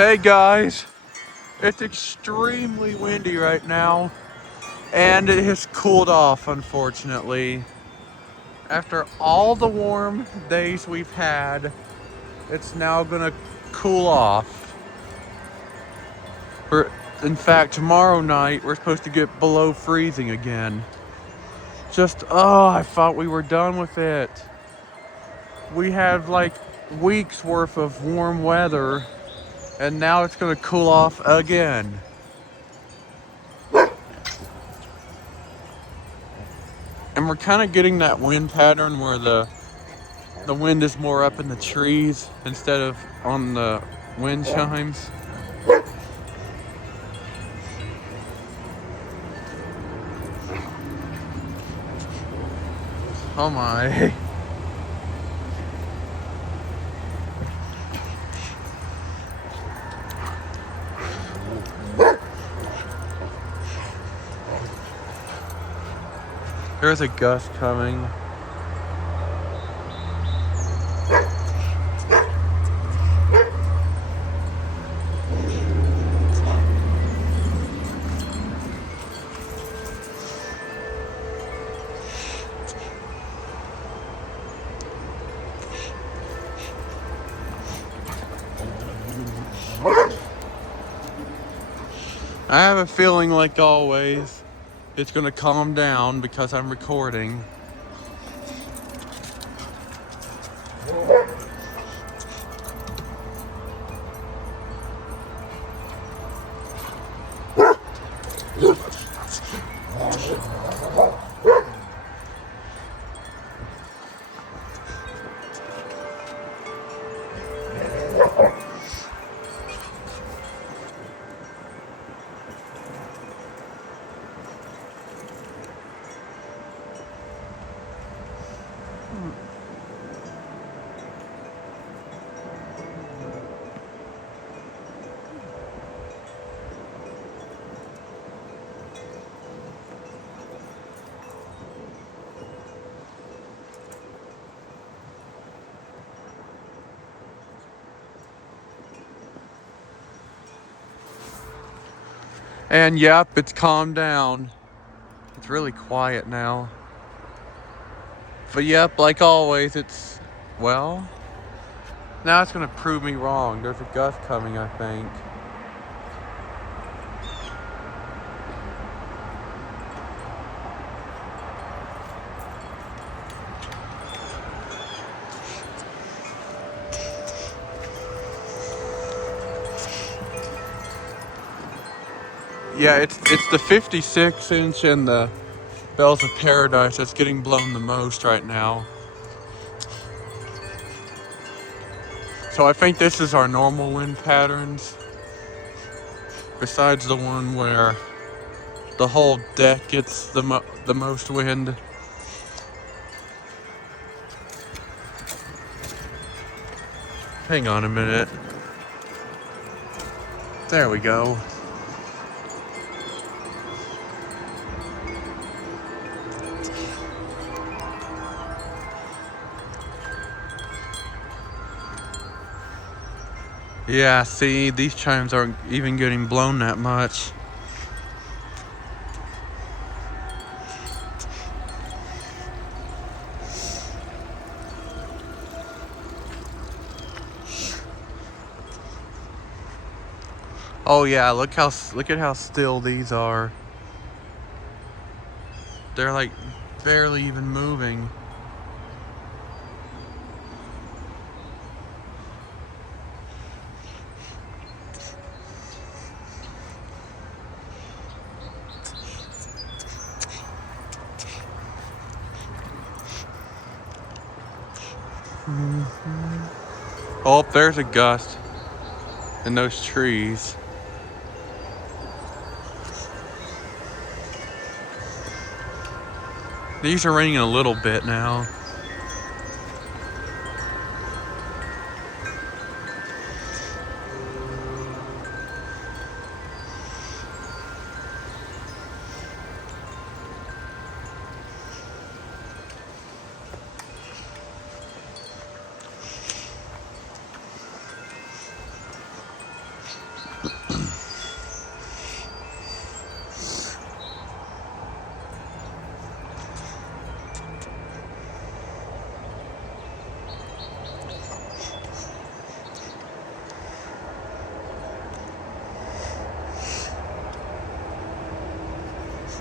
Hey guys, it's extremely windy right now, and it has cooled off, unfortunately. After all the warm days we've had, it's now gonna cool off. In fact, tomorrow night we're supposed to get below freezing again. I thought we were done with it. We had like weeks worth of warm weather, and now it's gonna cool off again. And we're kind of getting that wind pattern where the wind is more up in the trees instead of on the wind chimes. Oh my. There's a gust coming. I have a feeling, like always, it's gonna calm down because I'm recording. And yep, it's calmed down. It's really quiet now. But yep, like always, well, now it's gonna prove me wrong. There's a gust coming, I think. Yeah, it's the 56-inch and the Bells of Paradise that's getting blown the most right now. So I think this is our normal wind patterns, besides the one where the whole deck gets the most wind. Hang on a minute. There we go. Yeah, see, these chimes aren't even getting blown that much. Oh yeah, look at how still these are. They're like barely even moving. Oh, there's a gust in those trees. These are raining a little bit now.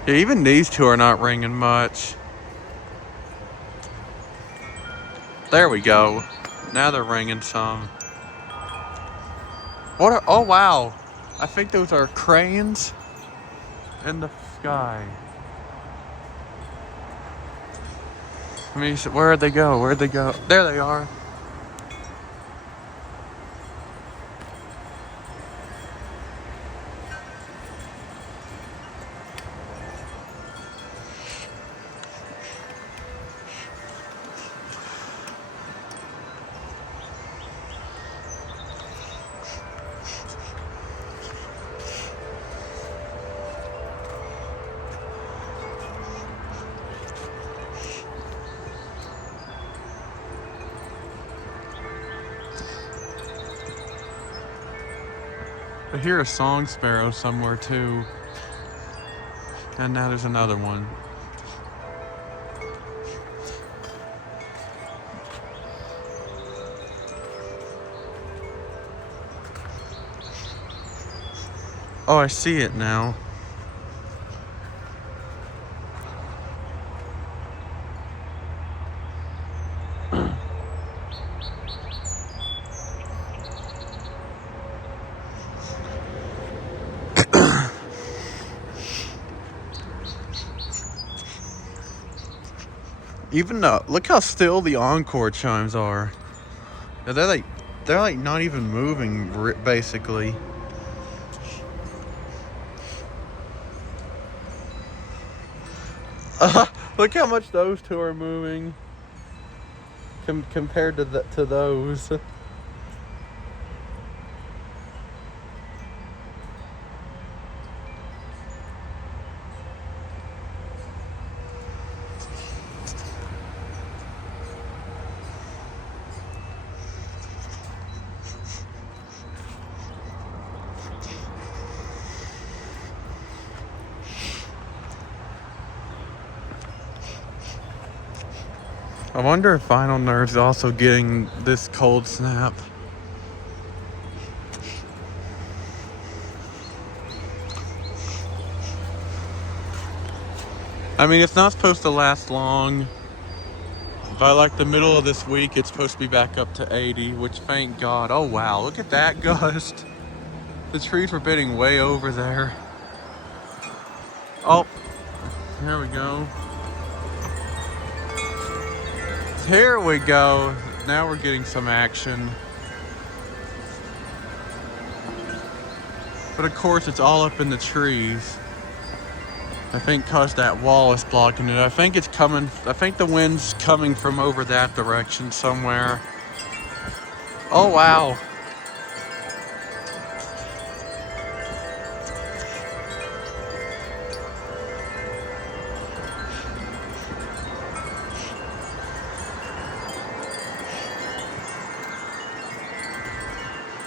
Yeah, even these two are not ringing much. There we go. Now they're ringing some. What are, oh wow. I think those are cranes in the sky. I mean, where'd they go? Where'd they go? There they are. I hear a song sparrow somewhere too. And now there's another one. Oh, I see it now. Even though, look how still the encore chimes are. They're like not even moving, basically. Look how much those two are moving compared to those. I wonder if Vinyl Nerd's also getting this cold snap. I mean, it's not supposed to last long. By like the middle of this week, it's supposed to be back up to 80, which thank God. Oh wow, look at that gust. The trees were bending way over there. Oh, here we go. Here we go. Now we're getting some action. But of course, it's all up in the trees. I think cause that wall is blocking it. I think it's coming, I think the wind's coming from over that direction somewhere. Oh wow.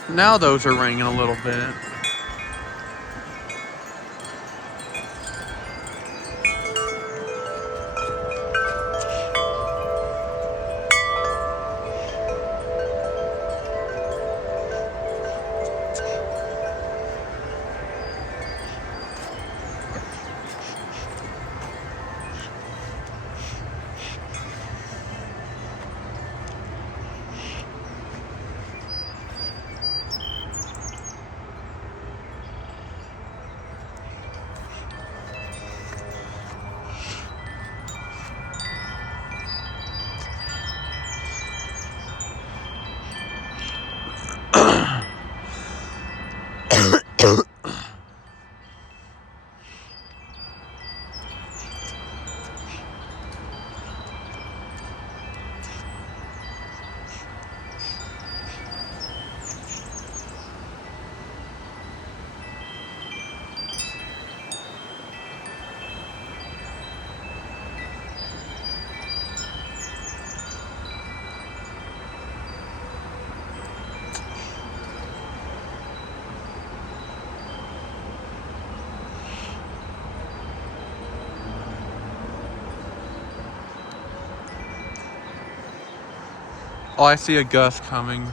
Now those are ringing a little bit. Oh, I see a gust coming.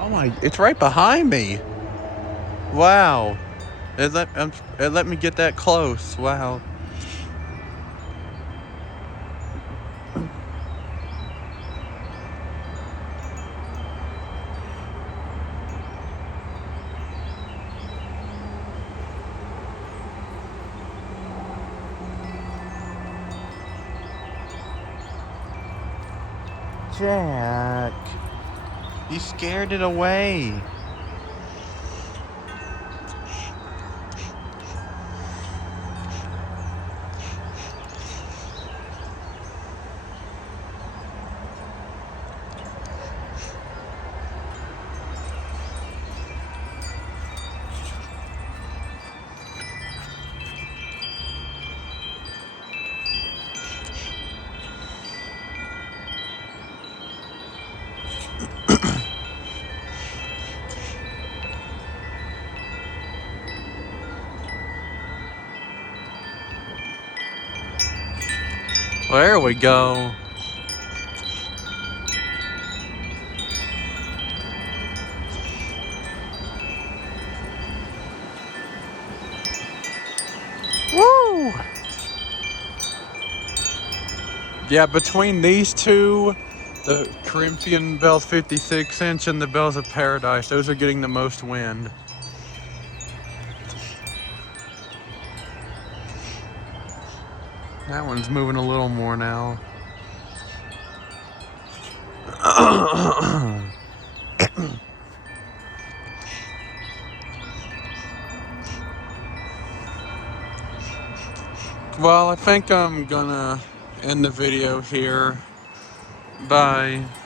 Oh my, it's right behind me. Wow. It let me get that close. Wow. Jack. You scared it away. There we go. Woo! Yeah, between these two, the Corinthian Bells 56-inch and the Bells of Paradise, those are getting the most wind. That one's moving a little more now. Well, I think I'm gonna end the video here. Bye.